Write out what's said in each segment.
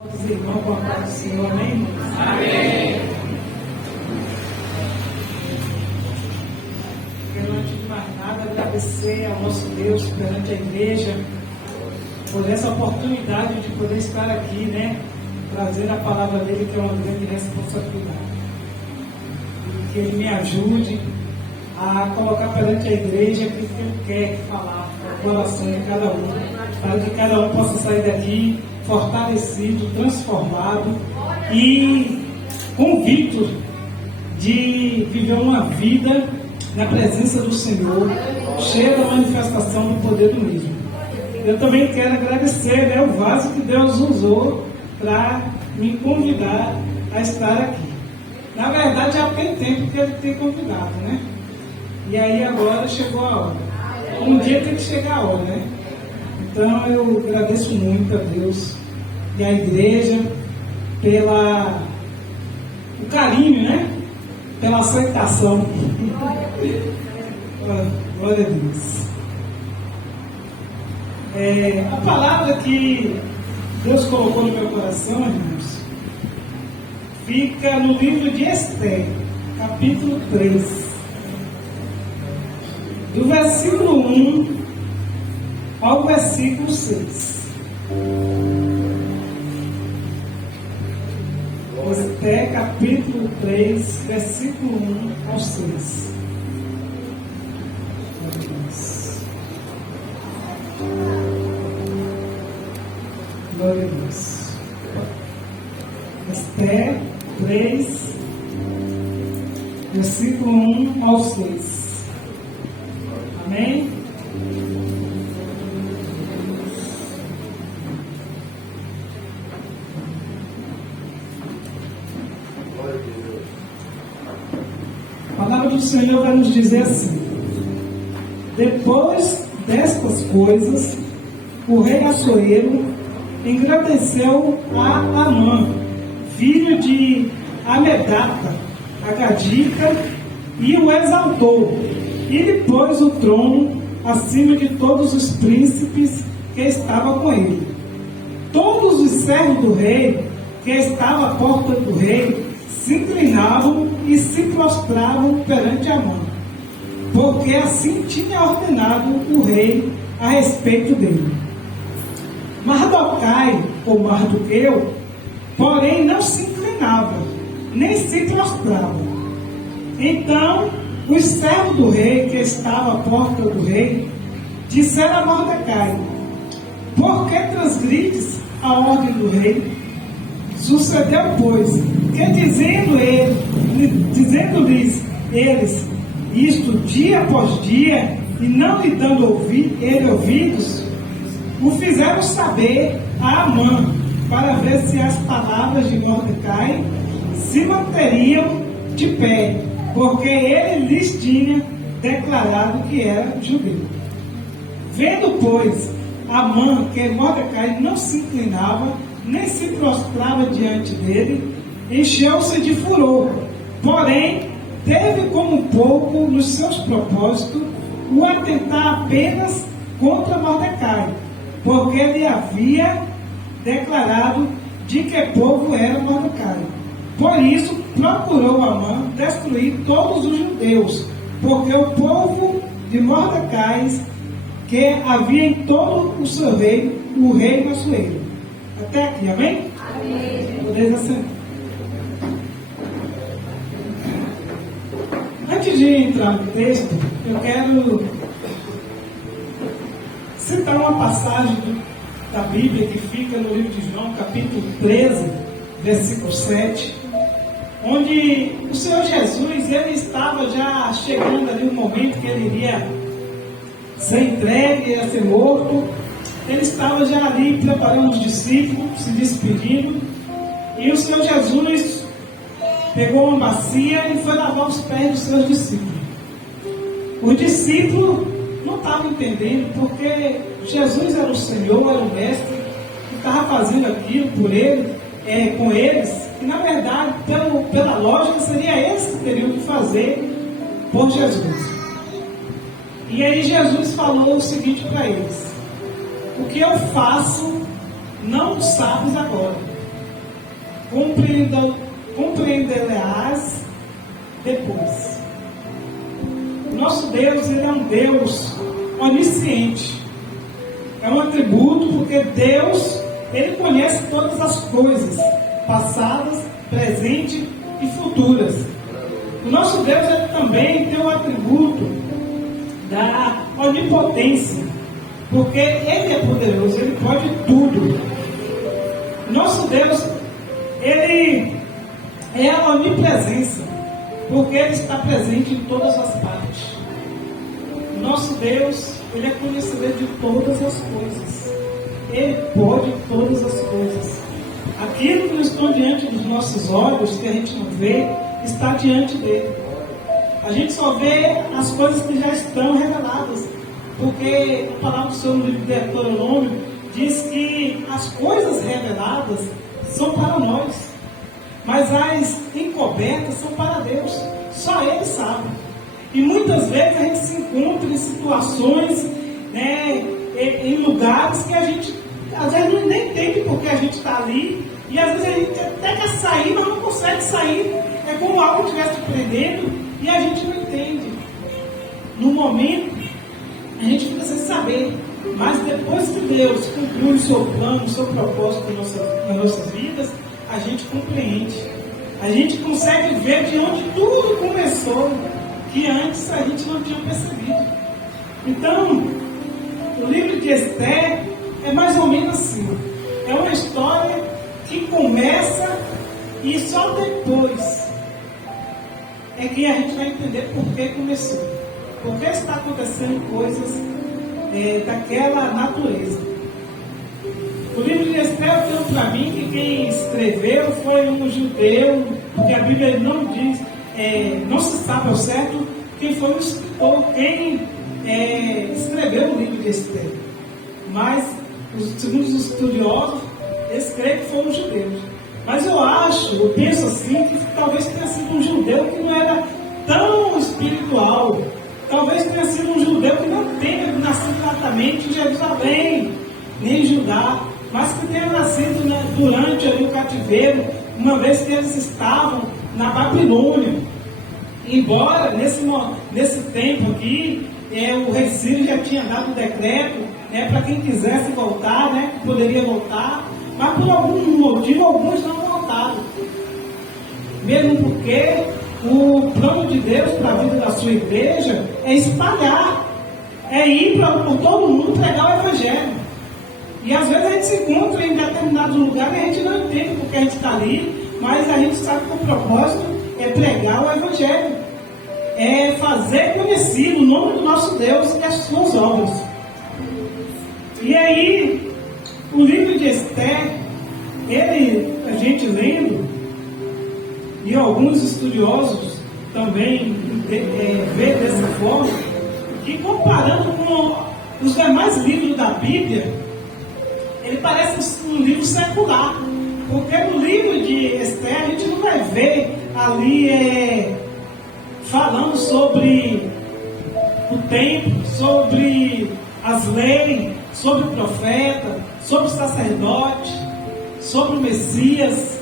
Os irmãos com a paz do Senhor, amém? Amém. Quero, antes de mais nada, agradecer ao nosso Deus perante a igreja por essa oportunidade de poder estar aqui, né? Trazer a palavra dele, que é uma grande responsabilidade. E que ele me ajude a colocar perante a igreja aquilo que ele quer falar no coração de cada um, para que cada um possa sair daqui fortalecido, transformado e convicto de viver uma vida na presença do Senhor, cheia da manifestação do poder do mesmo. Eu também quero agradecer, né, o vaso que Deus usou para me convidar a estar aqui. Na verdade, já tem tempo que ele tem convidado, né? E aí agora chegou a hora. Um dia tem que chegar a hora, né? Então eu agradeço muito a Deus e a igreja pela o carinho, né? Pela aceitação. Glória a Deus. A palavra que Deus colocou no meu coração, irmãos, fica no livro de Esther, capítulo 3, do versículo 1 ao versículo 6. Esther, capítulo 3, versículo 1 ao 6. Glória a Deus. Esther 3, versículo 1 ao 6. Amém? A palavra do Senhor vai nos dizer assim: depois destas coisas, o rei Assuero engrandeceu a Amã, filho de Amedata, Agadita, e o exaltou, e lhe pôs o trono acima de todos os príncipes que estavam com ele. Todos os servos do rei, que estavam à porta do rei, se inclinavam e se prostravam perante Amã, porque assim tinha ordenado o rei a respeito dele. Mardoquai, ou Mardoqueu, porém não se inclinava, nem se prostrava. Então, os servos do rei, que estavam à porta do rei, disseram a Mordecai: por que transgrides a ordem do rei? Sucedeu, pois, que dizendo-lhes eles isto dia após dia, e não lhe dando ouvidos, o fizeram saber a Amã, para ver se as palavras de Mordecai se manteriam de pé, porque ele lhes tinha declarado que era judeu. Vendo, pois, Amã que Mordecai não se inclinava, nem se prostrava diante dele, encheu-se de furor. Porém, teve como pouco nos seus propósitos o atentar apenas contra Mordecai, porque ele havia declarado de que povo era Mordecai. Por isso, procurou Amã destruir todos os judeus, porque o povo de Mordecai, que havia em todo o seu reino, o rei Assuero. Até aqui, amém? Amém. Podeis assentar. Antes de entrar no texto, eu quero citar uma passagem da Bíblia que fica no livro de João, capítulo 13, versículo 7, onde o Senhor Jesus, ele estava já chegando ali no momento que ele iria ser entregue, ia ser morto. Ele estava já ali preparando os discípulos, se despedindo, e o Senhor Jesus pegou uma bacia e foi lavar os pés dos seus discípulos. Os discípulos não estavam entendendo, porque Jesus era o Senhor, era o Mestre, que estava fazendo aquilo por ele, com eles, e na verdade, pela lógica, seria eles que teriam que fazer por Jesus. E aí Jesus falou o seguinte para eles: o que eu faço não sabes agora, compreenderás depois. O nosso Deus, ele é um Deus onisciente. É um atributo porque Deus, ele conhece todas as coisas, passadas, presentes e futuras. O nosso Deus, ele também tem o atributo da onipotência, porque ele é poderoso, ele pode tudo. O nosso Deus, ele é a onipresença, porque ele está presente em todas as partes. O nosso Deus, ele é conhecedor de todas as coisas. Ele pode todas as coisas. Aquilo que está diante dos nossos olhos, que a gente não vê, está diante dele. A gente só vê as coisas que já estão reveladas, porque a palavra do Senhor no livro de Deuteronômio diz que as coisas reveladas são para nós, mas as encobertas são para Deus. Só Ele sabe. E muitas vezes a gente se encontra em situações, né, em lugares que a gente às vezes nem entende porque a gente está ali, e às vezes a gente até quer sair, mas não consegue sair. É como algo estivesse prendendo e a gente não entende. No momento, a gente fica sem saber. Mas depois que Deus cumpriu o seu plano, o seu propósito nas nossas vidas, a gente compreende. A gente consegue ver de onde tudo começou, que antes a gente não tinha percebido. Então, o livro de Esther é mais ou menos assim. É uma história que começa e só depois é que a gente vai entender por que começou. Por que está acontecendo coisas daquela natureza. O livro de Esther, eu tenho para mim que quem escreveu foi um judeu, porque a Bíblia não diz, não se sabe ao certo quem foi o escritor, quem escreveu o livro de Esther. Mas, segundo os estudiosos, eles creem que foram judeus. Mas eu penso assim, que talvez tenha sido um judeu que não era tão espiritual. Talvez tenha sido um judeu que não tenha nascido exatamente em Jerusalém, nem em Judá, mas que tenha nascido, né, durante ali, o cativeiro, uma vez que eles estavam na Babilônia. Embora nesse tempo aqui, o rei Ciro já tinha dado o decreto, para quem quisesse voltar, que poderia voltar, mas por algum motivo alguns não voltaram. Mesmo porque o plano de Deus para a vida da sua igreja é espalhar, é ir por todo mundo pregar o Evangelho. E às vezes a gente se encontra em determinados lugares e a gente não entende porque a gente está ali, mas a gente sabe que o propósito é pregar o Evangelho, é fazer conhecido o nome do nosso Deus e as suas obras. E aí, o livro de Esther, a gente lendo, e alguns estudiosos também vê dessa forma, que comparando com os demais livros da Bíblia, ele parece um livro secular, porque no livro de Esther a gente não vai ver ali falando sobre o templo, sobre as leis, sobre o profeta, sobre o sacerdote, sobre o Messias.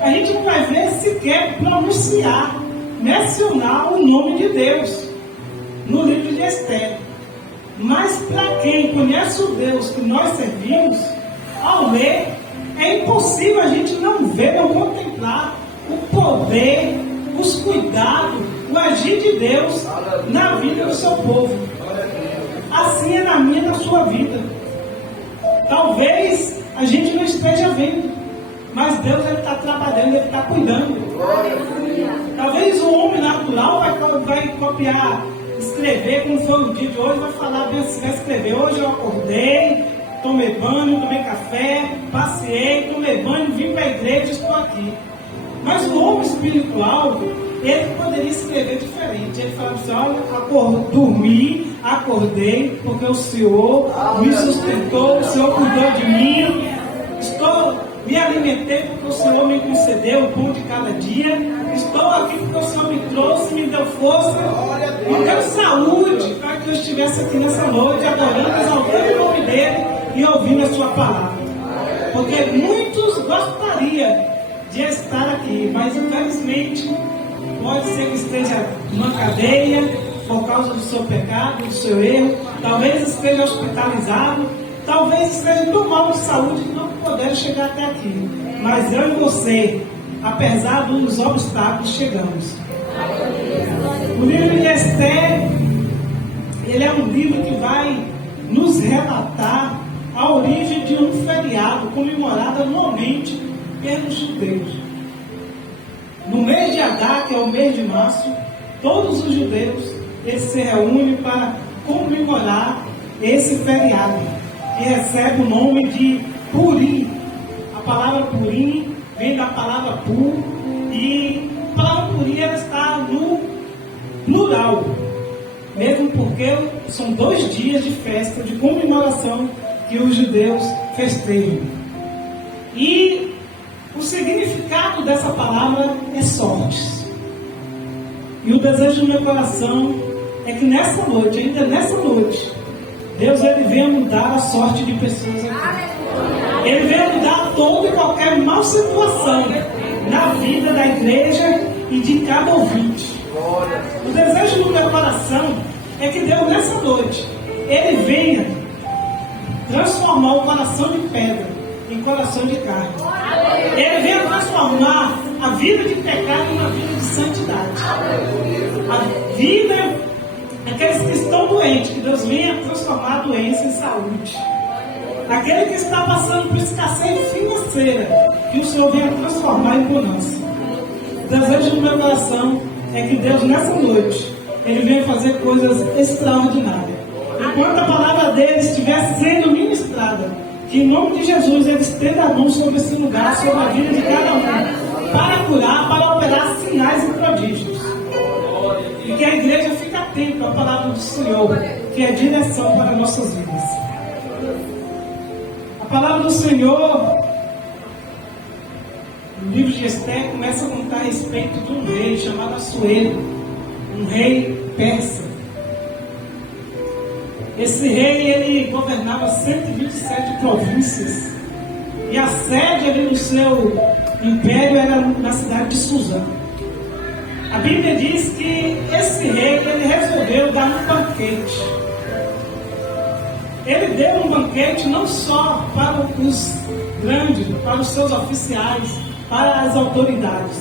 A gente não vai ver sequer pronunciar, mencionar o nome de Deus no livro de Esther. Mas para quem conhece o Deus que nós servimos, ao ler, é impossível a gente não ver, não contemplar o poder, os cuidados, o agir de Deus na vida do seu povo. Assim é na minha e na sua vida. Talvez a gente não esteja vendo, mas Deus está trabalhando, Ele está cuidando. Talvez o homem natural vai copiar, escrever, como foi o dia de hoje, vai falar bem assim, vai escrever: hoje eu acordei, tomei banho, tomei café, passei, tomei banho, vim para a igreja, estou aqui. Mas o homem espiritual, ele poderia escrever diferente. Ele falava assim: olha, dormi, acordei, porque o Senhor me sustentou, o Senhor cuidou de mim, me alimentei porque o Senhor me concedeu o pão de cada dia, estou aqui porque o Senhor me trouxe, me deu força, me deu saúde, para que eu estivesse aqui nessa noite, adorando, exaltando o nome dEle e ouvindo a sua palavra. Porque muitos gostariam de estar aqui, mas infelizmente pode ser que esteja numa cadeia por causa do seu pecado, do seu erro, talvez esteja hospitalizado, talvez esteja tão mal de saúde que não puder chegar até aqui. Mas eu e você, apesar dos obstáculos, chegamos. O livro de Esther, ele é um livro que vai nos relatar a origem de um feriado comemorado anualmente pelos judeus. No mês de Adar, que é o mês de março, todos os judeus eles se reúnem para comemorar esse feriado, que recebe o nome de Purim. A palavra Purim vem da palavra pur, e a palavra Purim ela está no plural, mesmo porque são 2 dias de festa, de comemoração que os judeus festejam. E o significado dessa palavra é sorte. E o desejo do meu coração é que nessa noite, ainda nessa noite, Deus ele venha mudar a sorte de pessoas aqui. Ele venha mudar toda e qualquer mal situação na vida da igreja e de cada ouvinte. O desejo do meu coração é que Deus nessa noite, ele venha transformar o coração de pedra em coração de carne. Ele venha transformar a vida de pecado em uma vida de santidade. A vida, aqueles que estão doentes, que Deus venha transformar a doença em saúde. Aquele que está passando por escassez financeira, que o Senhor venha transformar em bonança. O desejo do meu coração é que Deus nessa noite, ele venha fazer coisas extraordinárias. Enquanto a palavra dele estiver sendo ministrada, que em nome de Jesus ele estenda a mão sobre esse lugar, sobre a vida de cada um, para curar, para operar sinais e prodígios. E que a igreja fique atenta à palavra do Senhor, que é direção para nossas vidas. A palavra do Senhor, no livro de Esther, começa a contar a respeito de um rei chamado Assuero, um rei persa. Esse rei, ele governava 127 províncias, e a sede ali no seu império era na cidade de Suzã. A Bíblia diz que esse rei, ele resolveu dar um banquete. Ele deu um banquete não só para os grandes, para os seus oficiais, para as autoridades,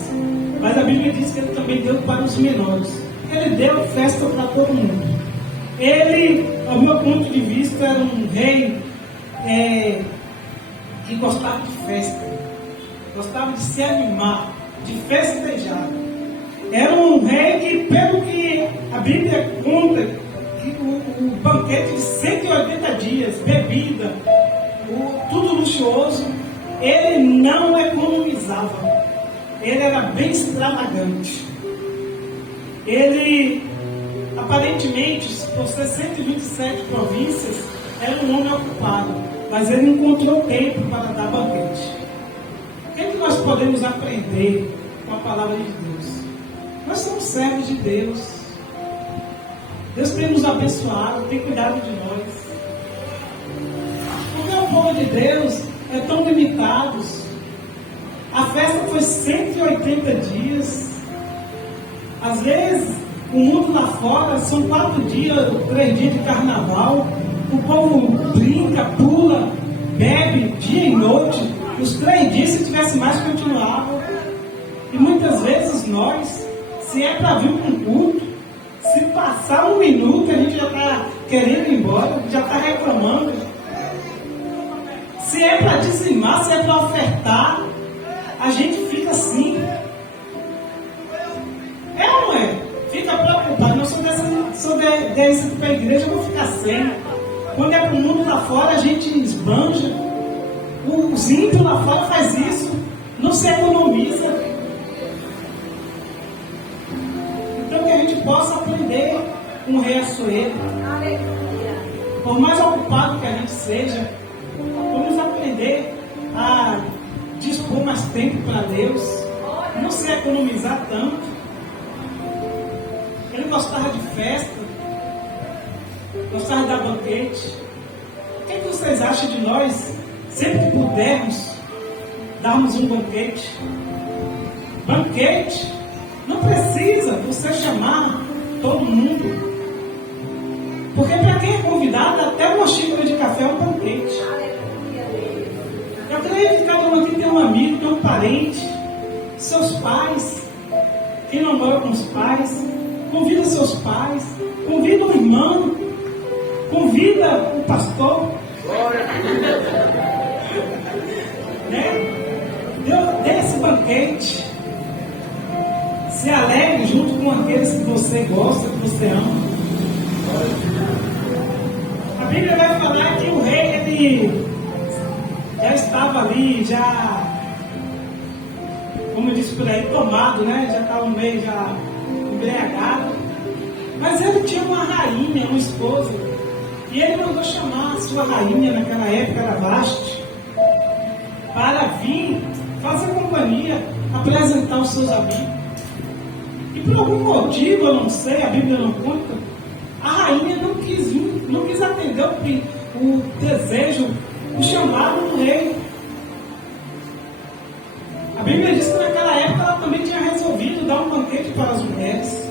mas a Bíblia diz que ele também deu para os menores. Ele deu festa para todo mundo. Ele, ao meu ponto de vista, era um rei que gostava de festa, gostava de se animar, de festejar. Era um rei que, pelo que a Bíblia conta, que o banquete de 180 dias, bebida, tudo luxuoso, ele não economizava. Ele era bem extravagante. Ele, aparentemente, por ser 127 províncias, era um homem ocupado, mas ele encontrou tempo para dar banquete. O que é que nós podemos aprender com a palavra de Deus? Nós somos servos de Deus. Deus tem nos abençoado, tem cuidado de nós. Porque o povo de Deus é tão limitado. A festa foi 180 dias. Às vezes, o mundo lá fora são 4 dias, 3 dias de carnaval. O povo brinca, pula, bebe dia e noite. Os 3 dias, se tivesse mais, continuava. E muitas vezes nós, se é para vir um culto, se passar 1 minuto, a gente já está querendo ir embora, já está reclamando. Se é para dizimar, se é para ofertar, a gente fica assim. É ou não é? Fica preocupado. Não sou desse para a igreja, eu vou ficar sem. Quando é para o mundo lá fora, a gente esbanja. Os ímpios lá fora faz isso. Não se economiza. Então que a gente possa aprender com o rei Assuero. Por mais ocupado que a gente seja, vamos aprender a dispor mais tempo para Deus. Não se economizar tanto. Ele gostava de festa, gostava de dar banquete. O que vocês acham de nós, sempre que pudermos, darmos um banquete. Banquete, não precisa você chamar todo mundo. Porque para quem é convidado, até uma xícara de café é um banquete. Eu creio que cada um aqui tem um amigo, tem um parente, seus pais. Quem não mora com os pais, convida seus pais, convida um irmão, convida o pastor. Né? Dê esse banquete. Se alegre junto com aqueles que você gosta, que você ama. A Bíblia vai falar que o rei, ele já estava ali, como eu disse por aí, tomado, né? Já estava meio embriagado. Mas ele tinha uma rainha, uma esposa. E ele mandou chamar a sua rainha, naquela época era Vasti, para vir fazer companhia, apresentar os seus amigos. E por algum motivo, eu não sei, a Bíblia não conta, a rainha não quis atender o desejo, o chamado do rei. A Bíblia diz que naquela época ela também tinha resolvido dar um banquete para as mulheres.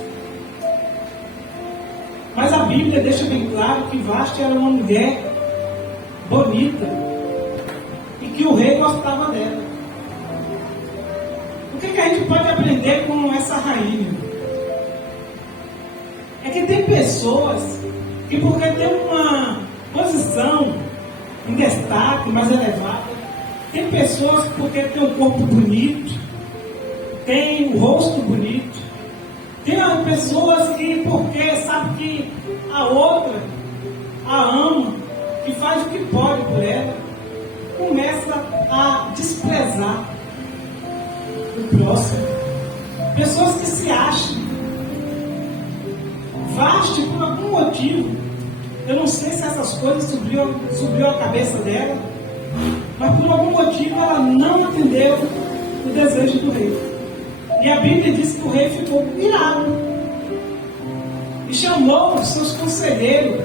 Mas a Bíblia deixa bem claro que Vasti era uma mulher bonita e que o rei gostava dela. O que a gente pode aprender com essa rainha? É que tem pessoas que, porque tem uma posição em destaque mais elevada, tem pessoas que, porque tem um corpo bonito, tem o rosto bonito, tem pessoas que, porque sabe que a outra a ama, que faz o que pode por ela, começa a desprezar o próximo. Pessoas que se acham. Vasti, por algum motivo, eu não sei se essas coisas subiu a cabeça dela, mas por algum motivo ela não atendeu o desejo do rei. E a Bíblia diz que o rei ficou irado e chamou os seus conselheiros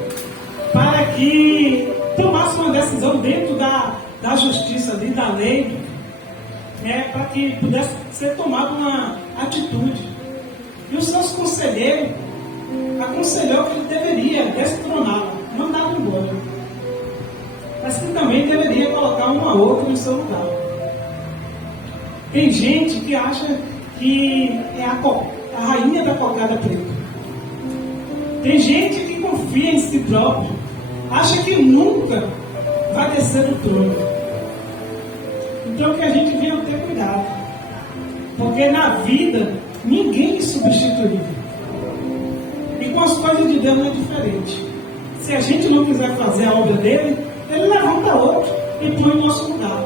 para que tomasse uma decisão dentro da justiça ali, da lei, né, para que pudesse ser tomada uma atitude. E os seus conselheiros aconselhou que ele deveria destroná-la, mandá-la embora, mas que também deveria colocar uma outra no seu lugar. Tem gente que acha que é a rainha da cocada preta. Tem gente que confia em si próprio, acha que nunca vai descer do trono. Então que a gente venha ter cuidado, porque na vida ninguém é substituível. E com as coisas de Deus não é diferente. Se a gente não quiser fazer a obra dele, ele levanta outro e põe o nosso lugar.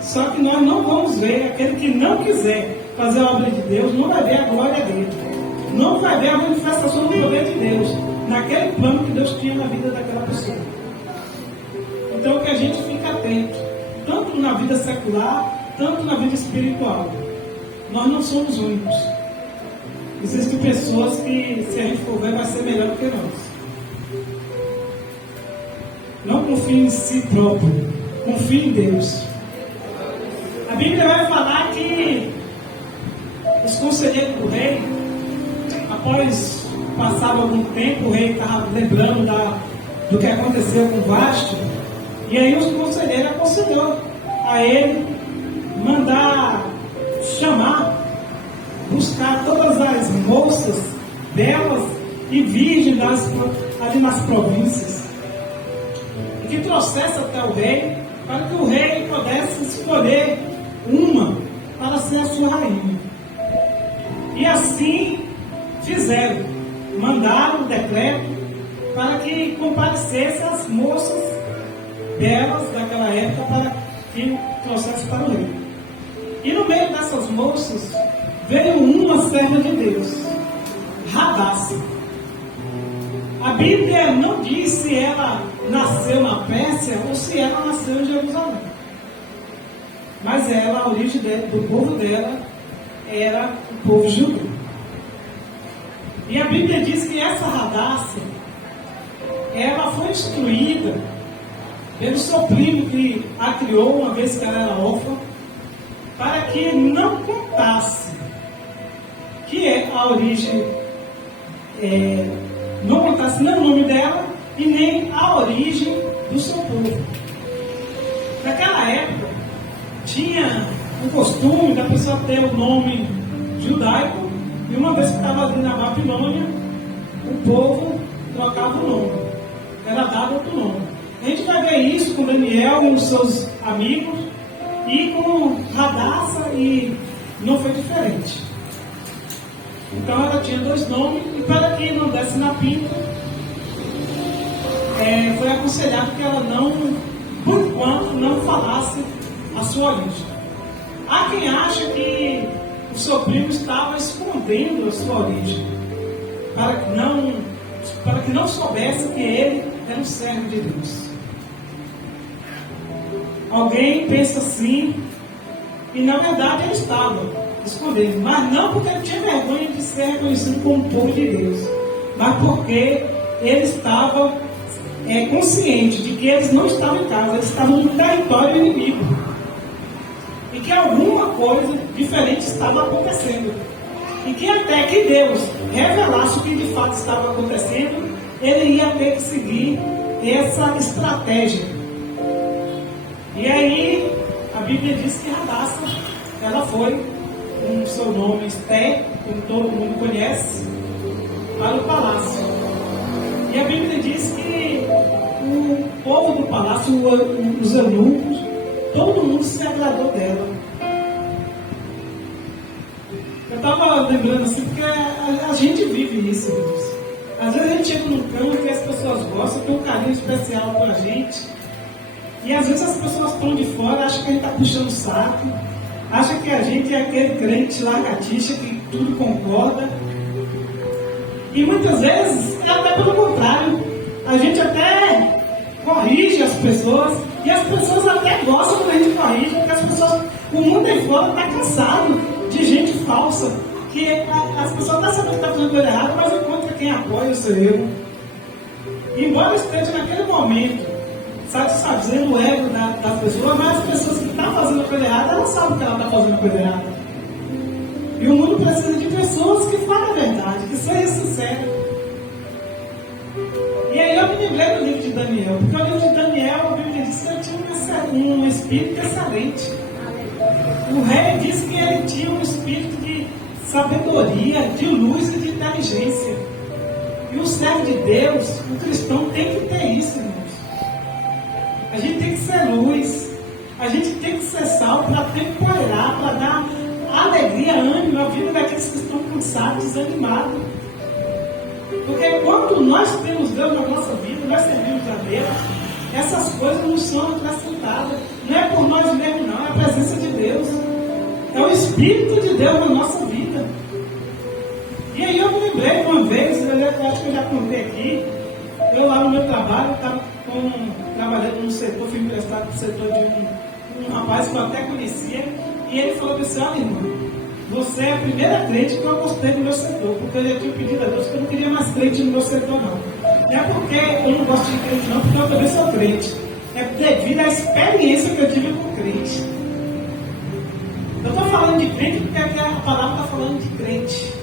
Só que nós não vamos ver, aquele que não quiser fazer a obra de Deus, não vai ver a glória dele. Não vai ver a manifestação do poder de Deus naquele plano que Deus tinha na vida daquela pessoa. Então que a gente fique atento, tanto na vida secular, tanto na vida espiritual. Nós não somos únicos. Existem pessoas que, se a gente for ver, vai ser melhor do que nós. Não confie em si próprio, confie em Deus. A Bíblia vai falar que os conselheiros do rei, após passar algum tempo, o rei estava lembrando do que aconteceu com Vasti, e aí os conselheiros aconselhou a ele mandar chamar, buscar todas as moças belas e virgens ali nas províncias, e que trouxesse até o rei, para que o rei pudesse escolher uma para ser a sua rainha. E assim fizeram, mandaram o decreto para que comparecessem as moças belas daquela época para que trouxesse para o rei. E no meio dessas moças veio uma serva de Deus, Radassa. A Bíblia não diz se ela nasceu na Pérsia ou se ela nasceu em Jerusalém. Mas ela, a origem do povo dela era o povo judeu. E a Bíblia diz que essa Radassa, ela foi instruída pelo seu primo que a criou uma vez que ela era órfã, para que não contasse que é a origem, não contasse nem o nome dela e nem a origem do seu povo. Naquela época, tinha o costume da pessoa ter o nome judaico, e uma vez que estava ali na Babilônia, o povo trocava o nome, era dado outro nome. A gente vai ver isso com Daniel e os seus amigos, e com Radassa, e não foi diferente. Então ela tinha 2 nomes, e para que não desse na pinta, foi aconselhado que ela não, por enquanto, não falasse a sua origem. Há quem acha que o seu primo estava escondendo a sua origem, para que não soubesse que ele era um servo de Deus. Alguém pensa assim, e na verdade ele estava escondendo, mas não porque ele tinha vergonha de ser reconhecido como povo de Deus, mas porque ele estava consciente de que eles não estavam em casa, eles estavam no território inimigo, e que alguma coisa diferente estava acontecendo, e que até que Deus revelasse o que de fato estava acontecendo, ele ia ter que seguir essa estratégia. E aí a Bíblia diz que Radassa, ela foi com o seu nome Esther, como todo mundo conhece, para o palácio. E a Bíblia diz que o povo do palácio, os eunucos, todo mundo se agradou dela. Eu estava lembrando assim, porque a gente vive isso, irmãos. Às vezes a gente chega num canto e as pessoas gostam, tem um carinho especial com a gente. E às vezes as pessoas estão de fora, acham que a gente está puxando o saco, acham que a gente é aquele crente lagartixa que tudo concorda. E muitas vezes é até pelo contrário. A gente até corrige as pessoas, e as pessoas até gostam quando a gente corrige, porque o mundo aí fora está cansado de gente falsa, que as pessoas estão sabendo que está fazendo coisa errada, mas encontra quem apoia o seu erro. Embora esteja naquele momento satisfazendo o ego das pessoas, mas as pessoas que estão fazendo a coisa errada, elas sabem que ela está fazendo a coisa errada. E o mundo precisa de pessoas que falem a verdade, que sejam sinceras. E aí eu me lembrei do livro de Daniel, porque o livro de Daniel, a Bíblia diz que ele tinha um espírito excelente. O rei disse que ele tinha um espírito de sabedoria, de luz e de inteligência. E o servo de Deus, o cristão, tem que ter isso, irmãos. A gente tem que ser luz, a gente tem que ser sal para temperar, para dar alegria, ânimo à vida daqueles que estão cansados, desanimados. Porque quando nós temos Deus na nossa vida, nós servimos a Deus, essas coisas não são acrescentadas. Não é por nós mesmos, não, é a presença de Deus. É o Espírito de Deus na nossa vida. E aí eu me lembrei uma vez, eu acho que eu já contei aqui, eu lá no meu trabalho, estava trabalhando no setor, fui emprestado para o setor de um rapaz que eu até conhecia, e ele falou assim: olha, irmão, você é a primeira crente que eu gostei do meu setor, porque eu já tinha pedido a Deus que eu não queria mais crente no meu setor, não. Não é porque eu não gosto de crente, não, porque eu também sou crente. É devido à experiência que eu tive com crente. Eu estou falando de crente porque aqui a palavra está falando de crente.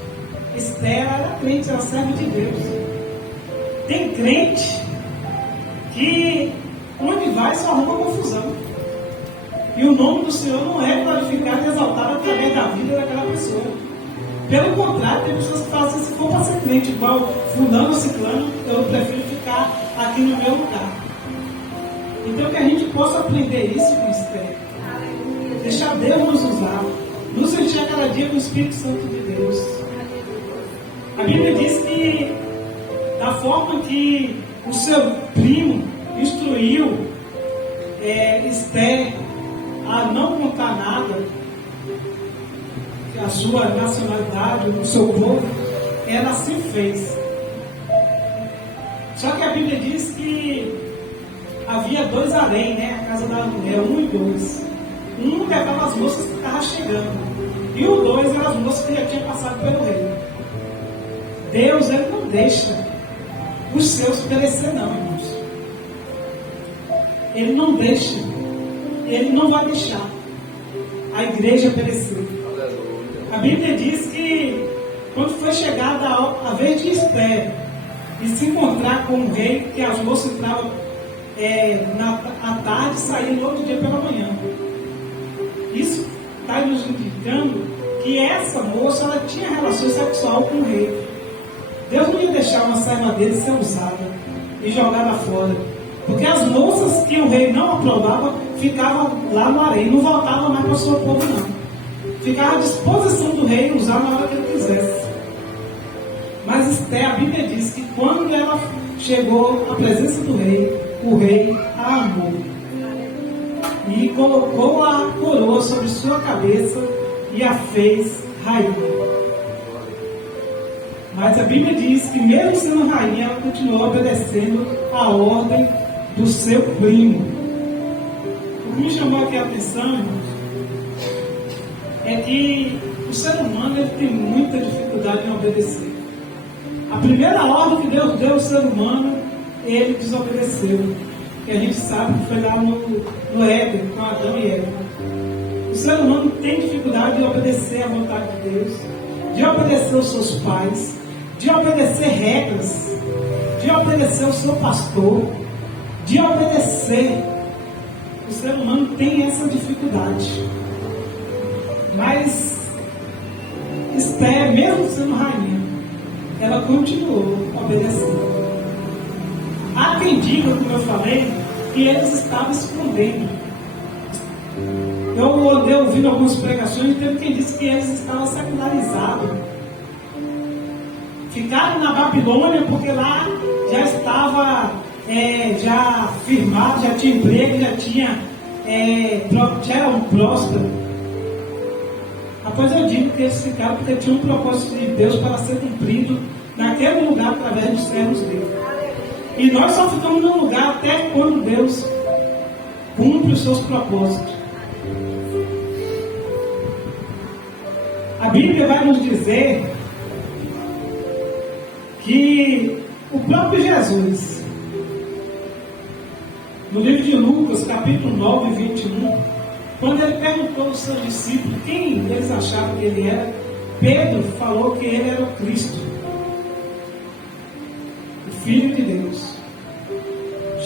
Estela era crente, era serva de Deus. Tem crente que onde vai só arruma confusão. E o nome do Senhor não é glorificado e exaltado através da vida daquela pessoa. Pelo contrário, tem pessoas que falam assim: se for para ser crente igual fulano ou ciclano, eu prefiro ficar aqui no meu lugar. Então que a gente possa aprender isso com Esther. Deixar Deus nos usar. Nos encher cada dia com o Espírito Santo de Deus. A Bíblia diz que da forma que o seu primo instruiu Esther a não contar nada, a sua nacionalidade, o seu povo, ela assim fez. Só que a Bíblia diz que havia 2 além, né? A casa da mulher, 1 e 2. Um levava as moças que estavam chegando, e o 2 eram as moças que já tinham passado pelo reino. Deus, ele não deixa os seus perecer, não, irmãos. Ele não deixa. Ele não vai deixar. a igreja pereceu. A Bíblia diz que quando foi chegada a vez de Esther e se encontrar com o rei, que as moças entravam à tarde e saíam no outro dia pela manhã. Isso está nos indicando que essa moça ela tinha relação sexual com o rei. Deus não ia deixar uma serva dele ser usada e jogada fora. Porque as moças que o rei não aprovava ficavam lá no harém, não voltavam mais para o seu povo não. Ficava à disposição do rei usar na hora que ele quisesse. Mas Esther, a Bíblia diz que quando ela chegou à presença do rei, o rei a amou. E colocou a coroa sobre sua cabeça e a fez rainha. Mas a Bíblia diz que mesmo sendo rainha, ela continuou obedecendo a ordem do seu primo. O que me chamou aqui a atenção, irmãos, é que o ser humano ele tem muita dificuldade em obedecer. A primeira ordem que Deus deu ao ser humano, ele desobedeceu. Que a gente sabe que foi lá no Éden, com Adão e Eva. O ser humano tem dificuldade de obedecer à vontade de Deus, de obedecer aos seus pais, de obedecer regras, de obedecer ao seu pastor, de obedecer. O ser humano tem essa dificuldade. Mas Esther, mesmo sendo rainha, ela continuou obedecendo. Há quem diga, como eu falei, que eles estavam escondendo. Eu andei ouvindo algumas pregações e teve quem disse que eles estavam secularizados. Ficaram na Babilônia porque lá já estava já firmado, já tinha emprego, já eram prósperos. Após eu digo que eles ficaram porque tinham um propósito de Deus para ser cumprido naquele lugar através dos servos dele. E nós só ficamos num lugar até quando Deus cumpre os seus propósitos. A Bíblia vai nos dizer que o próprio Jesus, no livro de Lucas, capítulo 9, 21, quando ele perguntou aos seus discípulos quem eles achavam que ele era, Pedro falou que ele era o Cristo, o Filho de Deus.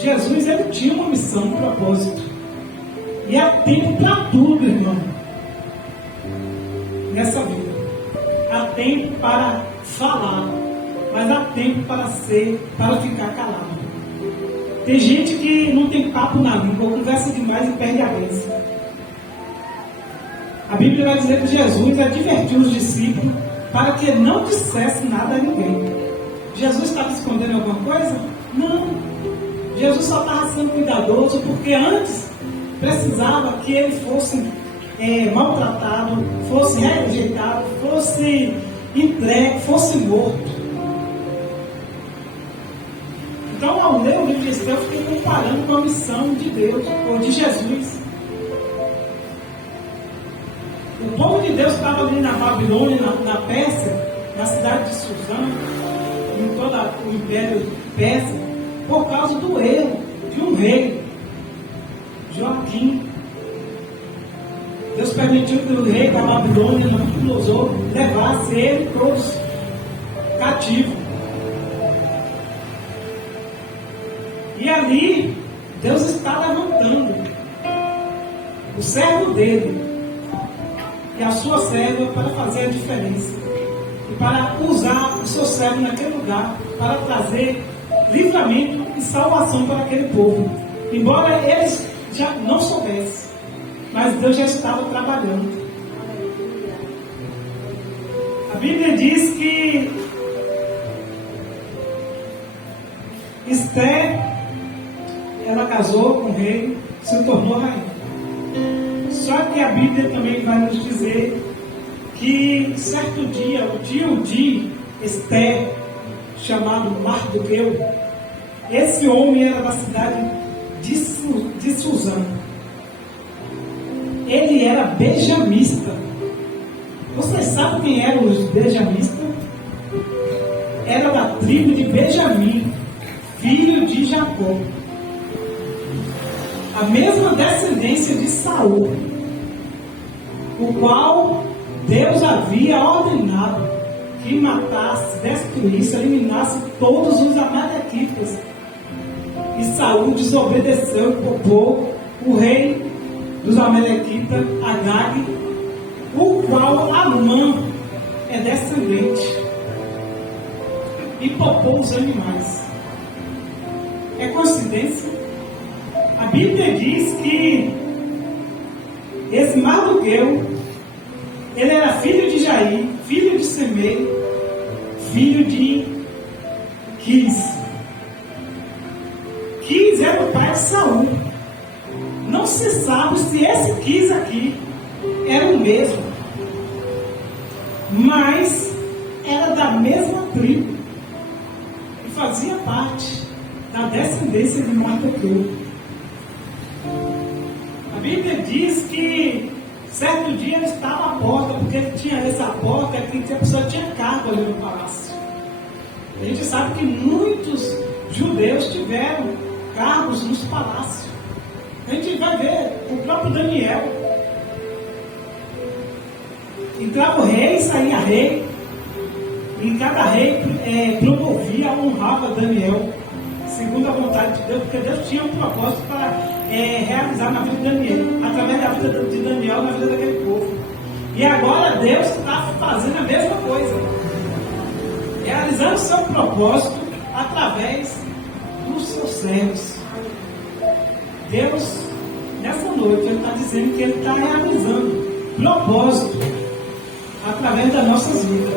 Jesus, ele tinha uma missão, um propósito. E há tempo para tudo, irmão, nessa vida. Há tempo para falar, mas há tempo para ficar calado. Tem gente que não tem papo na língua, conversa demais e perde a bênção. A Bíblia vai dizer que Jesus advertiu os discípulos para que não dissesse nada a ninguém. Jesus estava escondendo alguma coisa? Não. Jesus só estava sendo cuidadoso porque antes precisava que ele fosse maltratado, fosse rejeitado, fosse entregue, fosse morto. Então, ao ler o livro de Esther, eu fiquei comparando com a missão de Deus, ou de Jesus. O povo de Deus estava ali na Babilônia, na Pérsia, na cidade de Suzã, em todo o império persa, por causa do erro de um rei, Joaquim. Deus permitiu que o rei da Babilônia, Nabucodonosor, levasse ele todos cativos. E ali, Deus está levantando o servo dele e a sua serva para fazer a diferença. E para usar o seu servo naquele lugar, para trazer livramento e salvação para aquele povo. Embora eles já não soubessem, mas Deus já estava trabalhando. A Bíblia diz que Esther, ela casou com o rei, se tornou rainha. Só que a Bíblia também vai nos dizer que certo dia, o tio de Esther, chamado Mardoqueu, esse homem era da cidade de Suzã. Ele era benjamista. Vocês sabem quem eram os benjamistas? Era da tribo de Benjamim, filho de Jacó. A mesma descendência de Saul. o qual Deus havia ordenado que matasse, destruísse, eliminasse todos os amalequitas. E Saul desobedeceu e poupou o rei dos amalequitas, Agag, o qual Amã é descendente, e poupou os animais. É coincidência? A Bíblia diz que esse Mardoqueu, ele era filho de Jair, filho de Semei, filho de Quis. Quis era o pai de Saul. Não se sabe se esse Quis aqui era o mesmo, mas era da mesma tribo e fazia parte da descendência de Mardoqueu. A Bíblia diz que certo dia ele estava à porta, porque ele tinha essa porta que a pessoa tinha cargo ali no palácio. A gente sabe que muitos judeus tiveram cargos nos palácios. A gente vai ver o próprio Daniel. Entrava o rei, saía rei, e cada rei promovia, honrava Daniel, segundo a vontade de Deus, porque Deus tinha um propósito para realizar na vida de Daniel, através da vida de Daniel, na vida daquele povo. E agora Deus está fazendo a mesma coisa, realizando o seu propósito através dos seus servos. Deus, nessa noite, Ele está dizendo que Ele está realizando propósito através das nossas vidas.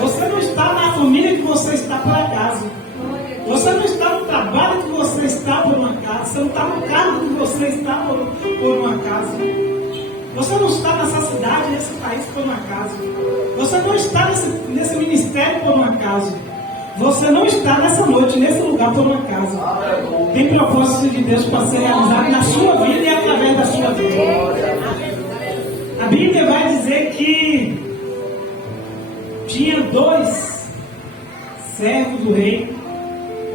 Você não está na família que você está por acaso. Você não está no trabalho que você está por um acaso. Você não está no cargo que você está por um acaso. Você não está nessa cidade, nesse país por um acaso. Você não está nesse ministério por um acaso. Você não está nessa noite, nesse lugar por um acaso. Tem propósito de Deus para ser realizado na sua vida e através da sua vida. A Bíblia vai dizer que tinha 2 servos do rei,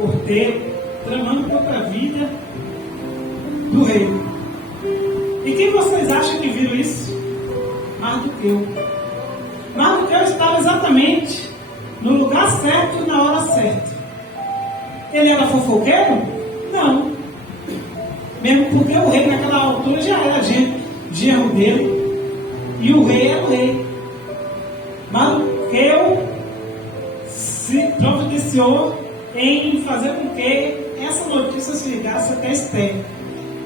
porteiro, tramando contra a vida do rei. E quem vocês acham que viram isso? Mardoqueu. Mardoqueu estava exatamente no lugar certo e na hora certa. Ele era fofoqueiro? Não. Mesmo porque o rei naquela altura já era genro dele. E o rei era o rei. Mardoqueu se providenciou em fazer com que essa notícia chegasse até Esther.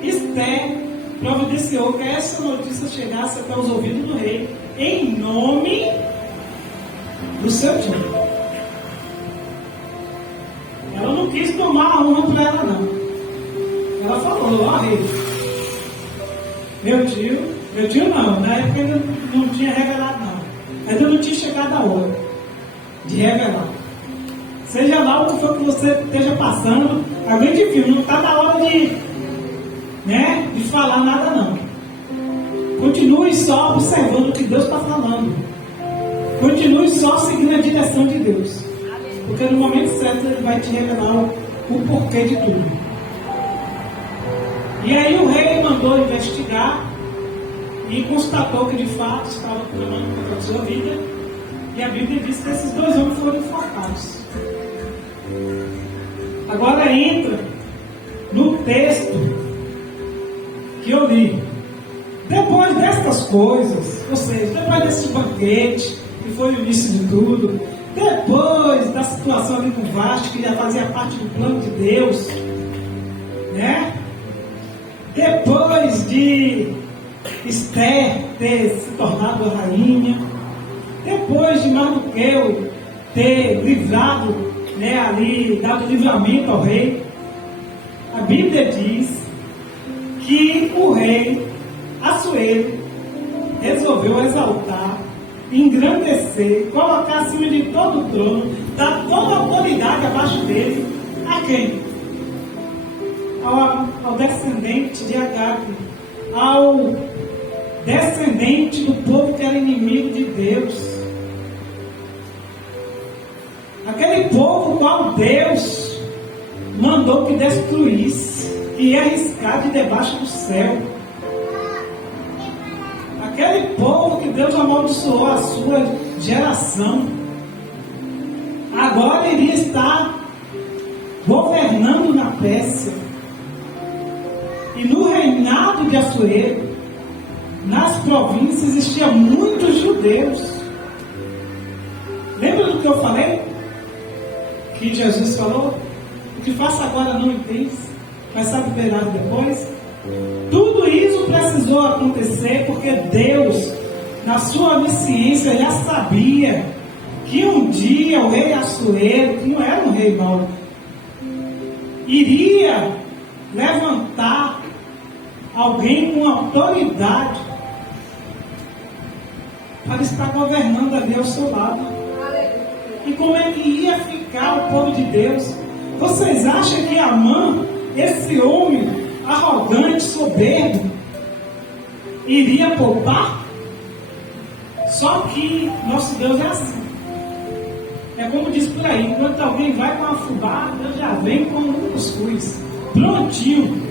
Esther providenciou que essa notícia chegasse até os ouvidos do rei, em nome do seu tio. Ela não quis tomar a honra para ela, não. Ela falou: ó rei, meu tio não, na época ele não tinha revelado, não. Ainda não tinha chegado a hora de revelar. Seja lá o que for que você esteja passando, alguém de filme, não está na hora de falar nada, não. Continue só observando o que Deus está falando. Continue só seguindo a direção de Deus. Porque no momento certo Ele vai te revelar o porquê de tudo. E aí o rei mandou investigar e constatou que de fato estava tramando contra a sua vida. E a Bíblia diz que esses 2 homens foram enforcados. Agora entra no texto que eu li. Depois destas coisas, ou seja, depois desse banquete, que foi o início de tudo, depois da situação ali com Vasti, que já fazia parte do plano de Deus, né? Depois de Esther ter se tornado a rainha, depois de Mardoqueu ter livrado, ali, dado livramento ao rei, a Bíblia diz que o rei Assuero resolveu exaltar, engrandecer, colocar acima de todo o trono, dar toda a autoridade abaixo dele, a quem? Ao descendente de Agag, ao descendente do povo que era inimigo de Deus, aquele povo qual Deus mandou que destruísse, que ia arriscar de debaixo do céu. aquele povo que Deus amaldiçoou a sua geração, agora iria estar governando na Pérsia. E no reinado de Assuero, nas províncias, existiam muitos judeus. Lembra do que eu falei? Que Jesus falou? O que faço agora não entende, mas saberás depois. Tudo isso precisou acontecer porque Deus, na sua onisciência, já sabia que um dia o rei Assuero, que não era um rei mau, iria levantar alguém com autoridade para estar governando ali ao seu lado. E como é que ia ficar o povo de Deus? Vocês acham que Amã, esse homem arrogante, soberbo, iria poupar? Só que nosso Deus é assim. É como diz por aí, enquanto alguém vai com a fubá, Deus já vem com um cuscuz, prontinho.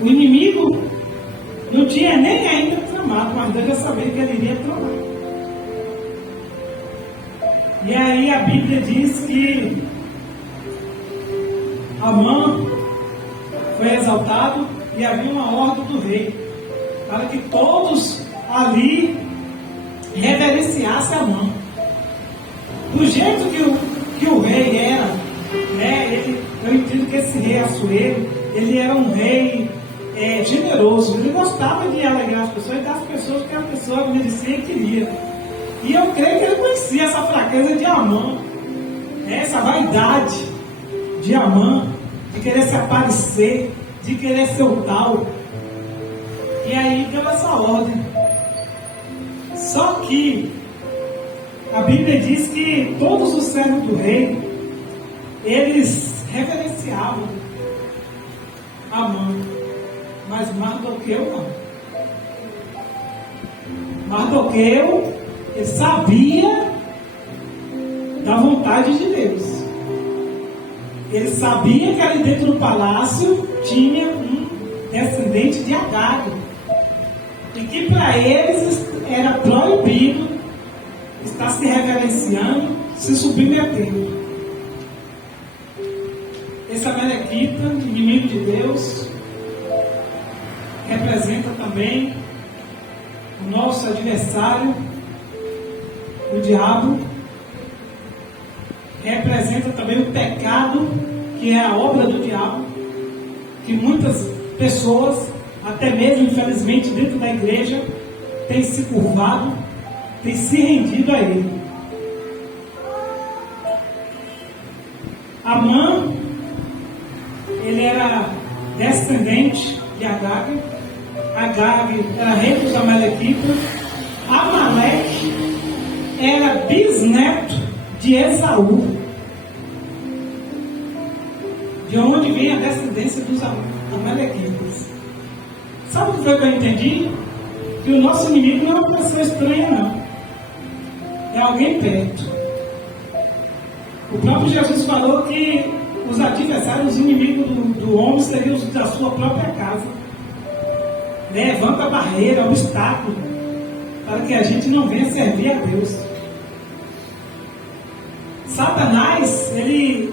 O inimigo não tinha nem ainda tramado, mas Deus já sabia que ele iria tramar. E aí a Bíblia diz que Amã foi exaltado e havia uma ordem do rei para que todos ali reverenciassem Amã. Do jeito que o rei era, né, eu entendo que esse rei Assuero, ele era um rei generoso, ele gostava de alegrar as pessoas e dar às pessoas que a pessoa merecia e queria. E eu creio que ele conhecia essa fraqueza de Amã, essa vaidade de Amã, de querer se aparecer, de querer ser o tal. E aí deu essa ordem. Só que a Bíblia diz que todos os servos do rei, eles reverenciavam Amã, mas Mardoqueu não. Mardoqueu, ele sabia da vontade de Deus. Ele sabia que ali dentro do palácio tinha um descendente de Agag, e que para eles era proibido estar se reverenciando, se submetendo. Esse amalequita, inimigo de Deus, representa também o nosso adversário, o diabo. Representa também o pecado, que é a obra do diabo, que muitas pessoas, até mesmo infelizmente dentro da igreja, têm se curvado, têm se rendido a ele. Amã, ele era descendente de Agag. Agag era rei dos amalequitas. Amaleque era bisneto de Esaú, de onde vem a descendência dos amalequitas. Sabe o que foi que eu entendi? Que o nosso inimigo não é uma pessoa estranha, não. É alguém perto. O próprio Jesus falou que os adversários, os inimigos do homem seriam os da sua própria casa. Levanta a barreira, o obstáculo, para que a gente não venha servir a Deus. Satanás, ele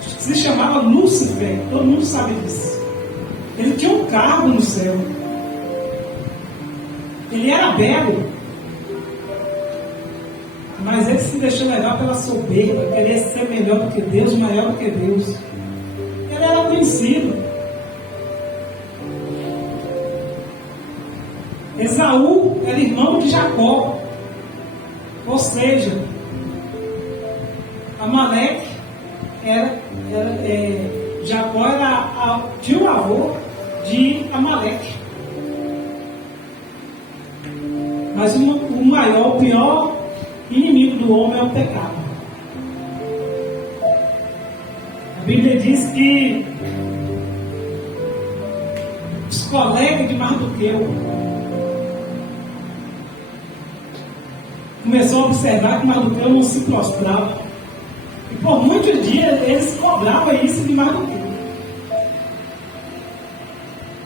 se chamava Lúcifer, todo mundo sabe disso. Ele tinha um cargo no céu. Ele era belo, mas ele se deixou levar pela soberba, querer ser melhor do que Deus, maior do que Deus. Ele era conhecido. Esaú era irmão de Jacó, ou seja, Amaleque Jacó era tio-avô de Amaleque. Mas o pior inimigo do homem é o pecado. A Bíblia diz que os colegas de Mardoqueu começou a observar que Mardoqueu não se prostrava. E por muitos dias eles cobravam isso de Mardoqueu.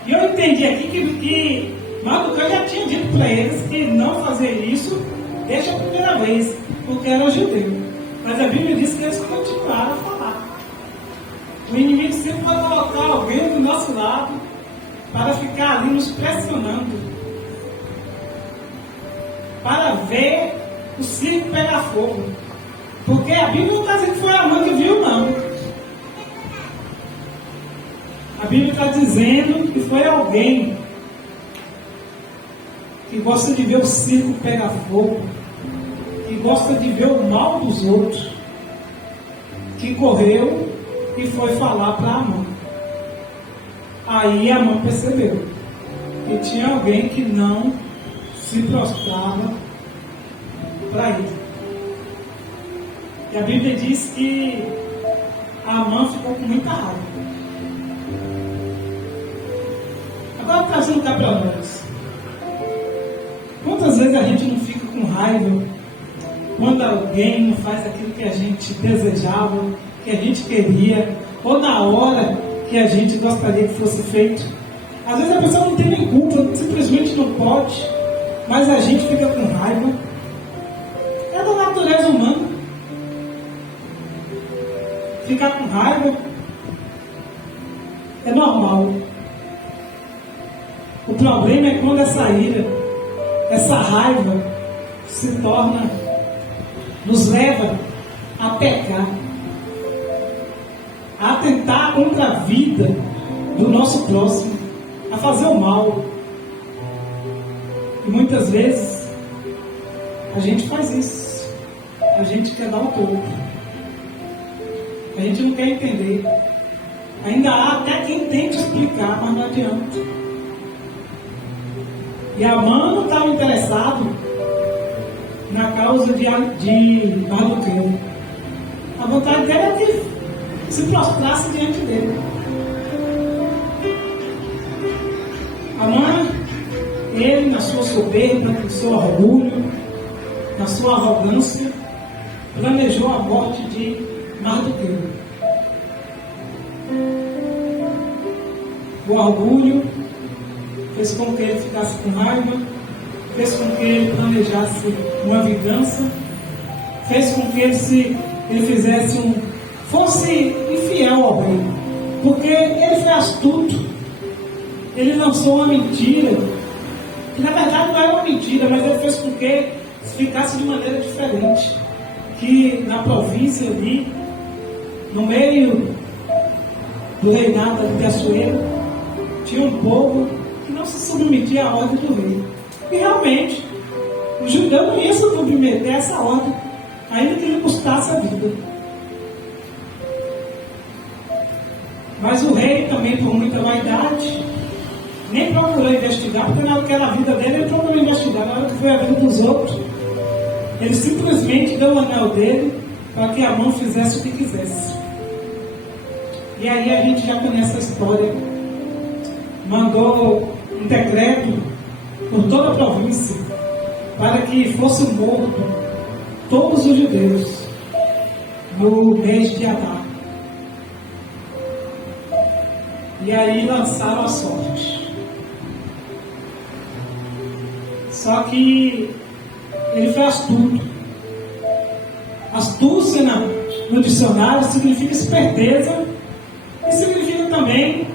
E eu entendi aqui que Mardoqueu já tinha dito para eles que não fazer isso desde a primeira vez, porque era judeu. Mas a Bíblia diz que eles continuaram a falar. O inimigo sempre vai colocar alguém do nosso lado para ficar ali nos pressionando, para ver o circo pegar fogo. Porque a Bíblia não está dizendo que foi a mãe que viu, não. A Bíblia está dizendo que foi alguém que gosta de ver o circo pegar fogo, que gosta de ver o mal dos outros, que correu e foi falar para a mãe. Aí a mãe percebeu que tinha alguém que não se prostrava para ele. E a Bíblia diz que a mãe ficou com muita raiva. Agora trazendo cá para nós. Quantas vezes a gente não fica com raiva quando alguém não faz aquilo que a gente desejava, que a gente queria, ou na hora que a gente gostaria que fosse feito? Às vezes a pessoa não tem nem culpa, simplesmente não pode, mas a gente fica com raiva. É da natureza humana. Ficar com raiva é normal. O problema é quando essa ira, essa raiva se torna, nos leva a pecar, a atentar contra a vida do nosso próximo, a fazer o mal. E muitas vezes a gente faz isso. A gente quer dar o topo. A gente não quer entender. Ainda há até quem tente explicar, mas não adianta. E Amã não estava interessado na causa de Mardoqueu. A vontade dele é que se prostrasse diante dele. Amã, ele, na sua soberba, no seu orgulho, na sua arrogância, planejou a morte de Mardoqueu. O orgulho fez com que ele ficasse com raiva, fez com que ele planejasse uma vingança, fez com que ele fizesse fosse infiel ao rei, porque ele foi astuto, ele lançou uma mentira, que na verdade não era uma mentira, mas ele fez com que ficasse de maneira diferente, que na província ali, no meio do reinado de Assuero, tinha um povo que não se submetia à ordem do rei. E realmente, o judeu não ia se submeter a essa ordem, ainda que lhe custasse a vida. Mas o rei também, por muita vaidade, nem procurou investigar, porque na hora que era a vida dele, ele procurou investigar. Na hora que foi a vida dos outros, ele simplesmente deu o anel dele para que Amã fizesse o que quisesse. E aí a gente já conhece a história. Mandou um decreto por toda a província para que fossem mortos todos os judeus no mês de Adar. E aí lançaram a sorte. Só que ele foi astuto. Astúcia no dicionário significa esperteza e significa também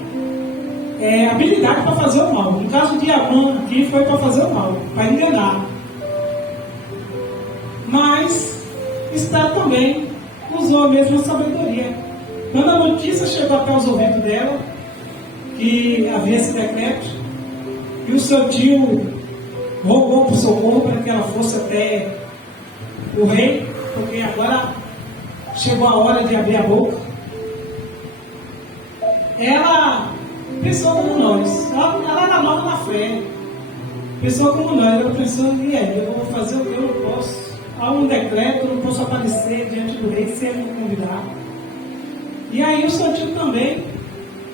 habilidade para fazer o mal. No caso de Amã aqui foi para fazer o mal, para enganar. Mas Esther também usou a mesma sabedoria. Quando a notícia chegou até os ouvidos dela, que havia esse decreto, e o seu tio rogou por socorro para que ela fosse até o rei, porque agora chegou a hora de abrir a boca. Ela pensou como nós, ela era nova na fé, pensou como nós, ela pensou, e aí, eu vou fazer o que eu não posso, há um decreto, eu não posso aparecer diante do rei se ele me convidar. E aí o seu tio também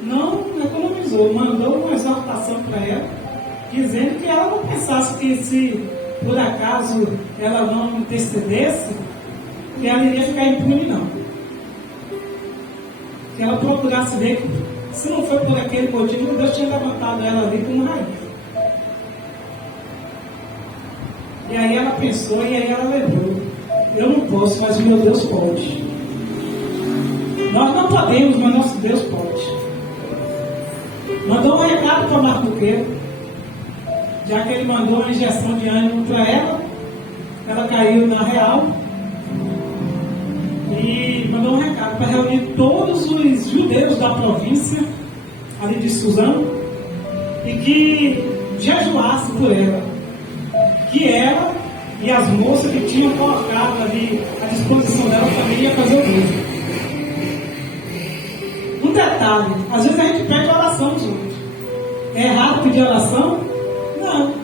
não economizou, mandou uma exortação para ela, dizendo que ela não pensasse que se por acaso ela não intercedesse, que ela iria ficar impune, não. Que ela procurasse ver que, se não foi por aquele motivo, Deus tinha levantado ela ali como rainha. E aí ela pensou e aí ela lembrou: eu não posso, mas o meu Deus pode. Nós não podemos, mas nosso Deus pode. Mandou um recado para Mardoqueu, já que ele mandou uma injeção de ânimo para ela caiu na real e mandou um recado para reunir todos os judeus da província ali de Suzã e que jejuasse por ela, que ela e as moças que tinham colocado ali à disposição dela também ia fazer o mesmo. Um detalhe: às vezes a gente pede oração dos outros. É errado pedir oração? Não.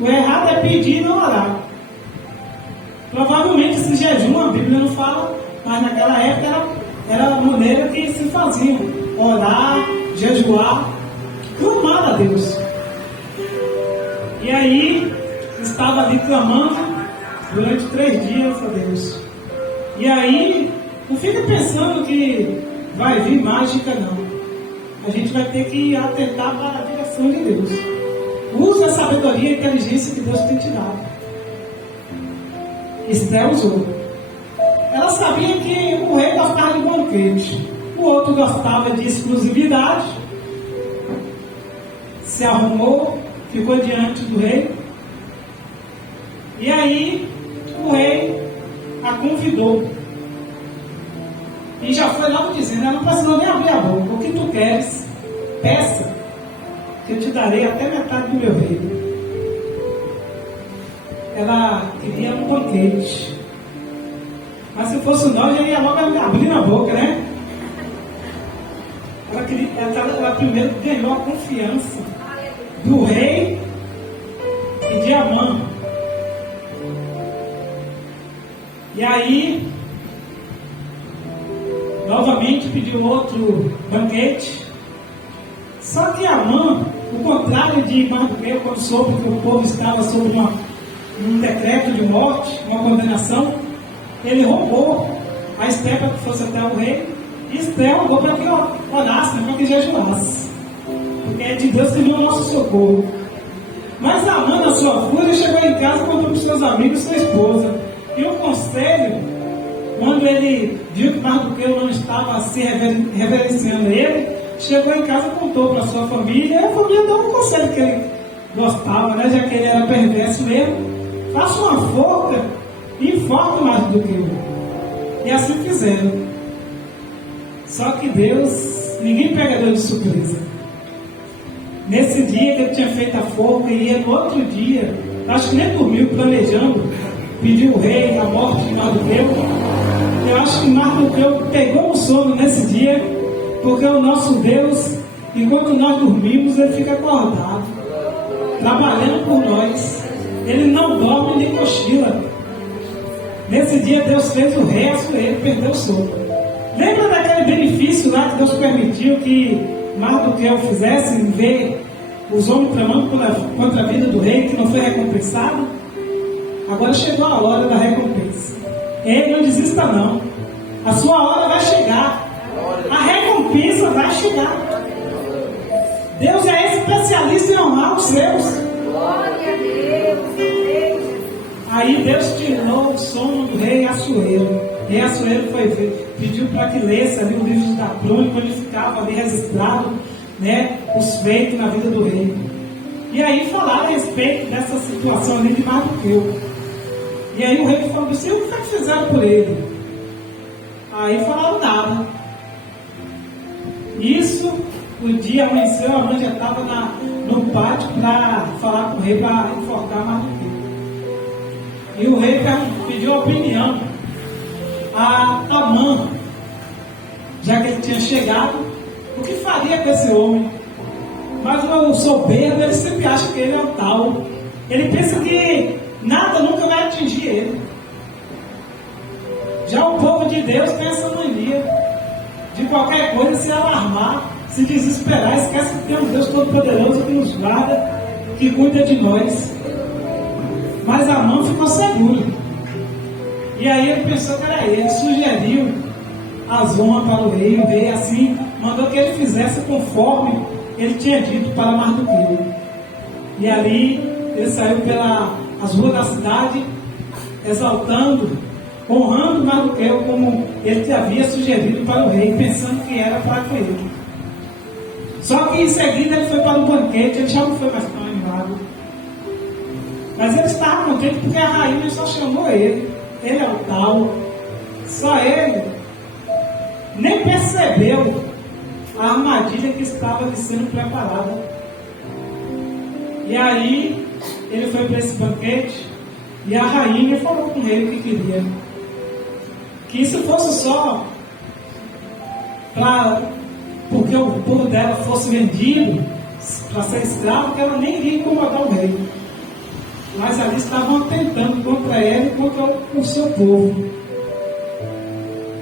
O errado é pedir e não orar. Provavelmente esse jejum a Bíblia não fala, mas naquela época era a maneira que se fazia: orar, jejuar, clamar a Deus. E aí estava ali clamando durante 3 dias a Deus. E aí não fica pensando que vai vir mágica, não. A gente vai ter que atentar para a direção de Deus. Use a sabedoria e a inteligência que Deus tem te dado. Esther usou. Ela sabia que o rei gostava de banquete, o outro gostava de exclusividade. Se arrumou, ficou diante do rei. E aí o rei a convidou. E já foi logo dizendo: ela não precisou nem abrir a boca. O que tu queres, peça, que eu te darei até metade do meu reino. Ela queria um banquete. Mas se fosse nós, já ia logo abrir a boca, né? Ela primeiro ganhou a confiança do rei e de Amã. E aí novamente pediu outro banquete. Só que Amã, o contrário de Mardoqueu, quando soube que o povo estava sob um decreto de morte, uma condenação, ele roubou a Esther para que fosse até o rei, e Esther roubou para que orasse, para que jejuasse, porque é de Deus que vem o nosso socorro. Mas Amã, na sua fúria, chegou em casa e contou para os seus amigos e sua esposa. E o conselho, quando ele viu que Mardoqueu não estava se reverenciando ele, chegou em casa e contou para a sua família, e a família deu um conselho que ele gostava, né, já que ele era perverso mesmo: faça uma forca e enforque Mardoqueu. E assim fizeram. Só que Deus, ninguém pega Deus de surpresa. Nesse dia que ele tinha feito a forca, e no outro dia, acho que nem dormiu, planejando, pediu o rei a morte de Mardoqueu. Eu acho que Mardoqueu pegou o sono nesse dia, porque o nosso Deus, enquanto nós dormimos, ele fica acordado, trabalhando por nós. Ele não dorme nem cochila. Nesse dia Deus fez o rei Assuero perder o sono. Lembra daquele benefício lá que Deus permitiu que Mardoqueu fizesse, em ver os homens tramando contra a vida do rei, que não foi recompensado? Agora chegou a hora da recompensa. Ei, não desista não. A sua hora vai chegar. A recompensa vai chegar. Deus é especialista em honrar os seus. Glória a Deus. Aí Deus tirou o sono do rei Assuero. Rei Assuero pediu para que lesse ali o livro da crônica, onde ficava ali registrado, né, os feitos na vida do rei. E aí falaram a respeito dessa situação ali de Mardoqueu. E aí o rei falou assim: o que é que fizeram por ele? Aí falaram nada. Isso, o dia amanheceu, a mãe já estava no pátio para falar com o rei, para enforcar Mardoqueu. E o rei pediu a opinião a Amã, já que ele tinha chegado, o que faria com esse homem? Mas o soberbo, ele sempre acha que ele é o tal. Ele pensa que nada nunca vai atingir ele. Já o povo de Deus tem essa mania de qualquer coisa se alarmar, se desesperar, esquece que tem um Deus Todo-Poderoso que nos guarda, que cuida de nós. Mas Amã ficou seguro. E aí ele pensou que era ele, sugeriu a zona para o rei assim mandou que ele fizesse conforme ele tinha dito para Mardoqueu. E ali ele saiu as ruas da cidade, exaltando, honrando Mardoqueu como ele havia sugerido para o rei, pensando que era para com ele. Só que em seguida ele foi para o banquete, ele já não foi mais tão animado. Mas ele estava contente porque a rainha só chamou ele. Ele é o tal. Só ele nem percebeu a armadilha que estava lhe sendo preparada. E aí ele foi para esse banquete e a rainha falou com ele o que queria. Que isso fosse só porque o povo dela fosse vendido para ser escravo, que ela nem iria incomodar o rei. Mas ali estavam tentando contra ele e contra o seu povo.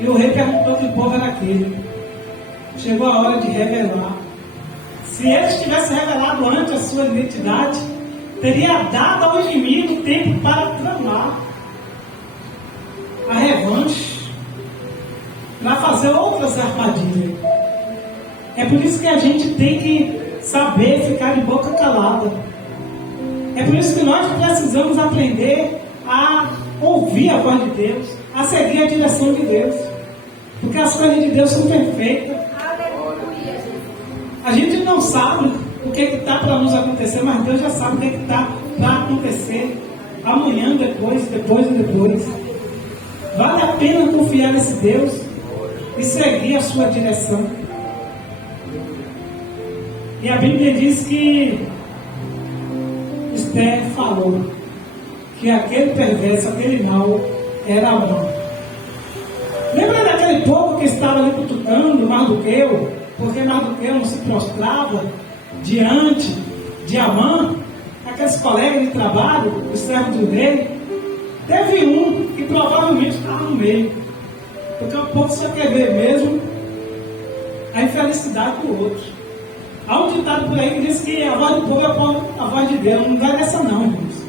E o rei perguntou que povo era aquele. Chegou a hora de revelar. Se ele tivesse revelado antes a sua identidade, teria dado ao inimigo tempo para tramar a revanche, para fazer outras armadilhas. É por isso que a gente tem que saber ficar de boca calada. É por isso que nós precisamos aprender a ouvir a voz de Deus, a seguir a direção de Deus. Porque as coisas de Deus são perfeitas. A gente não sabe o que está para nos acontecer, mas Deus já sabe o que está para acontecer amanhã, depois. Vale a pena confiar nesse Deus e seguir a sua direção. E a Bíblia diz que Esther falou que aquele perverso, aquele mal, era Amã. Lembra daquele povo que estava ali cutucando Mardoqueu, porque Mardoqueu não se prostrava diante de Amã, aqueles colegas de trabalho, os servos do rei? Teve um que provavelmente estava no meio, porque o povo só quer ver mesmo a infelicidade do outro. Há um ditado por aí que diz que a voz do povo é a voz de Deus. Não vai dessa não, irmãos.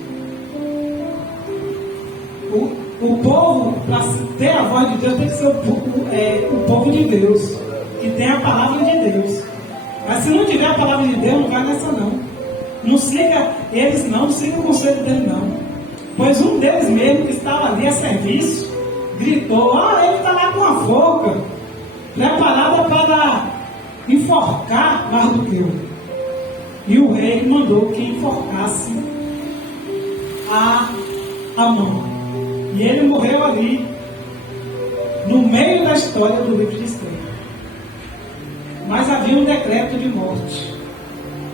O povo, para ter a voz de Deus, tem que ser o povo de Deus, que tem a palavra de Deus. Mas se não tiver a palavra de Deus, não vai nessa não. Não siga eles não siga o conselho deles não. Pois um deles mesmo, que estava ali a serviço, gritou: ele está lá com a forca, preparada para enforcar Mardoqueu. E o rei mandou que enforcasse a Amã. E ele morreu ali, no meio da história do livro de Esther. Mas havia um decreto de morte.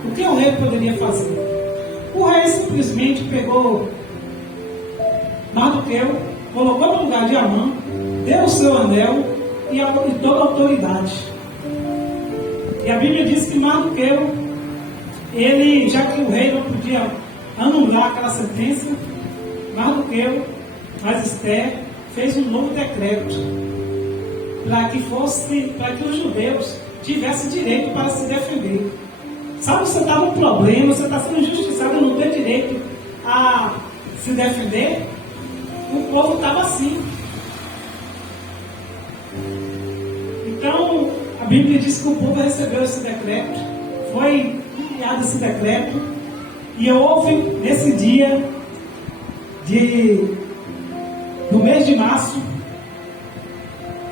O que o rei poderia fazer? O rei simplesmente pegou Mardoqueu, colocou no lugar de Amã, deu o seu anel e toda a autoridade. E a Bíblia diz que Mardoqueu, ele, já que o rei não podia anular aquela sentença, Mardoqueu, mas Esther, fez um novo decreto para que os judeus tivessem direito para se defender. Sabe que você está num problema, você está sendo injustiçado, não tem direito a se defender? O povo estava assim. Então, a Bíblia diz que o povo recebeu esse decreto, foi enviado esse decreto, e houve nesse dia do mês de março,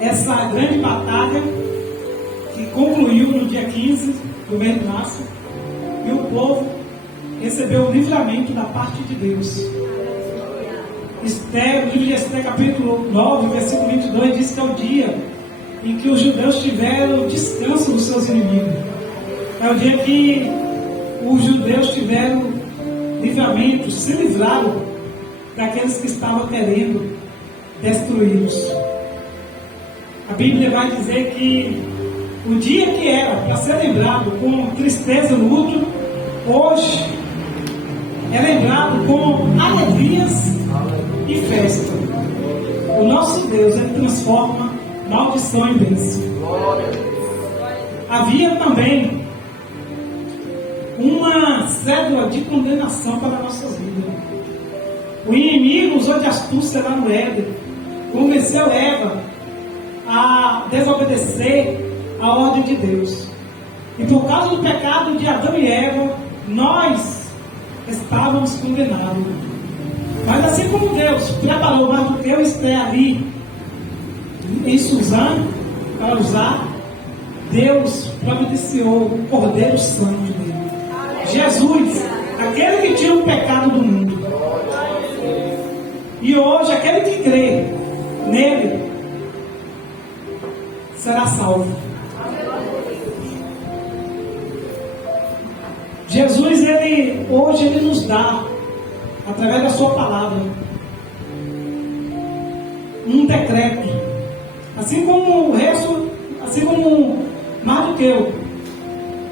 essa grande batalha que concluiu no dia 15 do mês de março, e o povo recebeu o livramento da parte de Deus. Esther, o livro de Esther, capítulo 9, versículo 22, diz que é o dia em que os judeus tiveram descanso dos seus inimigos. É o dia que os judeus tiveram livramento, se livraram daqueles que estavam querendo destruí-los. A Bíblia vai dizer que o dia que era para ser lembrado com tristeza e luto, hoje é lembrado com alegrias e festa. O nosso Deus, ele transforma maldição em bênção. Havia também uma cédula de condenação para nossas vidas. O inimigo usou de astúcia lá no Éden, convenceu Eva a desobedecer a ordem de Deus. E por causa do pecado de Adão e Eva, nós estávamos condenados. Mas assim como Deus preparou Mardoqueu e Esther ali em Suzã para usar, Deus providenciou o Cordeiro Santo dele. Jesus, aquele que tira o pecado do mundo. E hoje, aquele que crê nele será salvo. Jesus, hoje, ele nos dá, através da sua palavra, um decreto. Assim como o resto, assim como Mardoqueu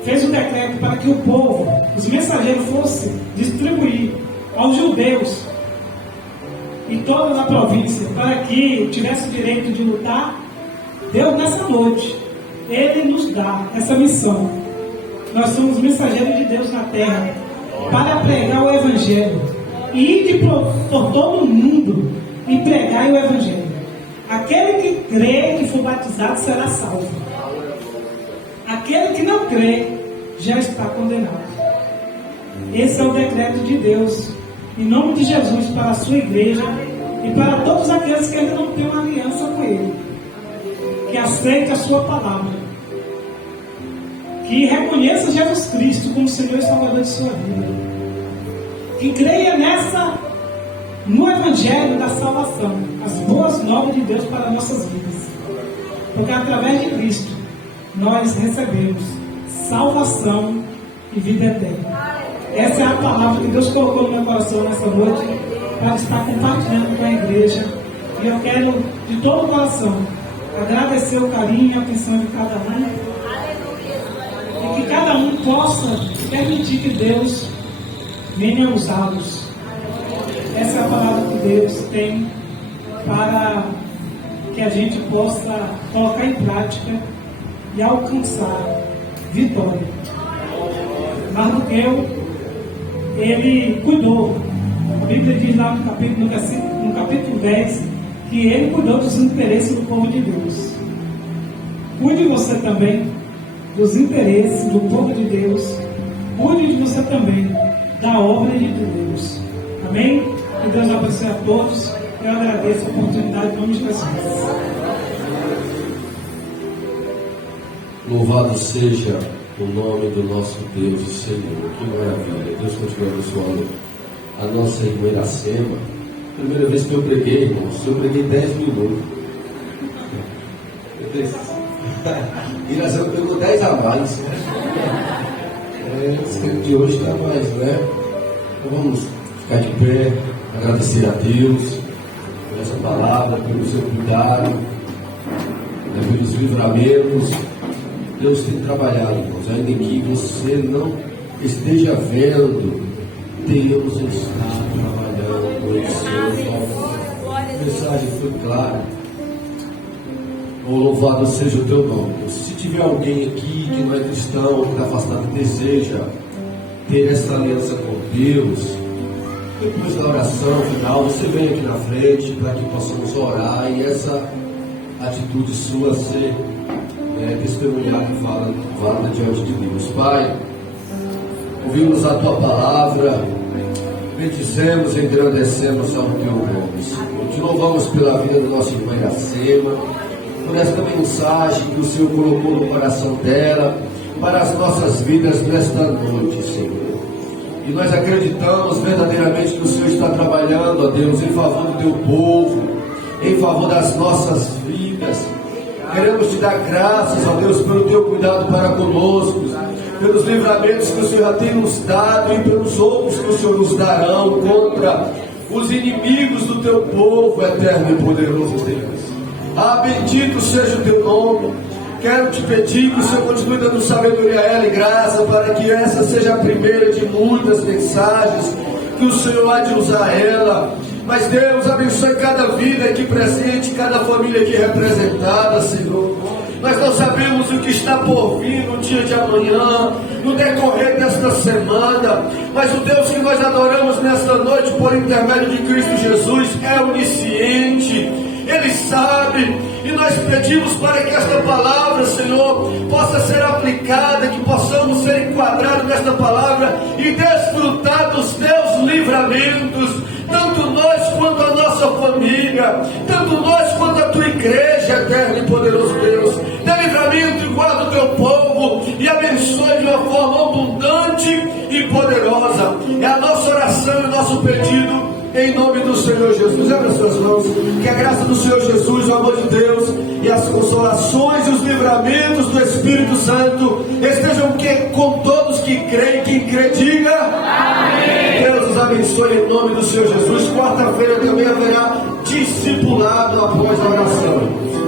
fez o decreto para que o povo, os mensageiros, fossem distribuir aos judeus em toda a província, para que tivesse o direito de lutar. Deus, nessa noite, ele nos dá essa missão. Nós somos mensageiros de Deus na terra para pregar o Evangelho e ir por todo o mundo e pregar o Evangelho. Aquele que crê que for batizado será salvo. Aquele que não crê já está condenado. Esse é o decreto de Deus, em nome de Jesus, para a sua igreja e para todos aqueles que ainda não têm uma aliança com Ele, que aceitem a sua palavra, que reconheça Jesus Cristo como Senhor e Salvador de sua vida, que creia no Evangelho da salvação, as boas novas de Deus para nossas vidas, porque através de Cristo nós recebemos salvação e vida eterna. Essa é a palavra que Deus colocou no meu coração nessa noite para estar compartilhando com a igreja, e eu quero de todo o coração agradecer o carinho e a atenção de cada um, e que cada um possa permitir que Deus venha usá-los. Essa é a palavra que Deus tem para que a gente possa colocar em prática e alcançar vitória. Mardoqueu, ele cuidou. A Bíblia diz lá no capítulo 10 que ele cuidou dos interesses do povo de Deus. Cuide você também dos interesses do povo de Deus. Cuide de você também da obra de Deus. Amém? Que Deus abençoe a todos. Eu agradeço a oportunidade em nome de Jesus. Louvado seja o nome do nosso Deus e Senhor. Que maravilha. Deus continua abençoando a nossa irmã Iracema. Primeira vez que eu preguei, irmãos, eu preguei 10 minutos. Iracema pegou 10 a mais. Esse tempo de hoje está mais, né? Então vamos ficar de pé, agradecer a Deus por essa palavra, pelo seu cuidado, pelos livramentos. Deus tem trabalhado, irmãos, ainda que você não esteja vendo, Deus está trabalhando em seu favor. A mensagem foi clara. Oh, louvado seja o teu nome. Se tiver alguém aqui que não é cristão, que está afastado e deseja ter essa aliança com Deus, depois da oração final, você vem aqui na frente para que possamos orar e essa atitude sua ser testemunhar que fala diante de Deus. Pai, ouvimos a tua palavra, bendizemos e engrandecemos ao teu nome, Senhor. Te louvamos pela vida do nosso irmão Iracema, por esta mensagem que o Senhor colocou no coração dela, para as nossas vidas nesta noite, Senhor. E nós acreditamos verdadeiramente que o Senhor está trabalhando, ó Deus, em favor do teu povo, em favor das nossas vidas. Queremos te dar graças, ó Deus, pelo teu cuidado para conosco, pelos livramentos que o Senhor já tem nos dado e pelos outros que o Senhor nos darão contra os inimigos do teu povo, eterno e poderoso Deus. Ah, bendito seja o teu nome. Quero te pedir que o Senhor continue dando sabedoria a ela e graça, para que essa seja a primeira de muitas mensagens que o Senhor há de usar ela. Mas Deus, abençoe cada vida aqui presente, cada família aqui representada, Senhor. Nós não sabemos o que está por vir no dia de amanhã, no decorrer desta semana, mas o Deus que nós adoramos nesta noite por intermédio de Cristo Jesus é onisciente, Ele sabe, e nós pedimos para que esta palavra, Senhor, possa ser aplicada, que possamos ser enquadrados nesta palavra e desfrutar dos teus livramentos, tanto nós nossa família, tanto nós quanto a tua igreja, eterno e poderoso Deus. Dê livramento e guarda o teu povo e abençoe de uma forma abundante e poderosa. É a nossa oração e o nosso pedido, em nome do Senhor Jesus. Abre as suas mãos. Que a graça do Senhor Jesus, o amor de Deus e as consolações e os livramentos do Espírito Santo estejam com todos que creem. Quem crê, diga amém. Deus os abençoe em nome do Senhor Jesus. Quarta-feira também haverá discipulado após a oração.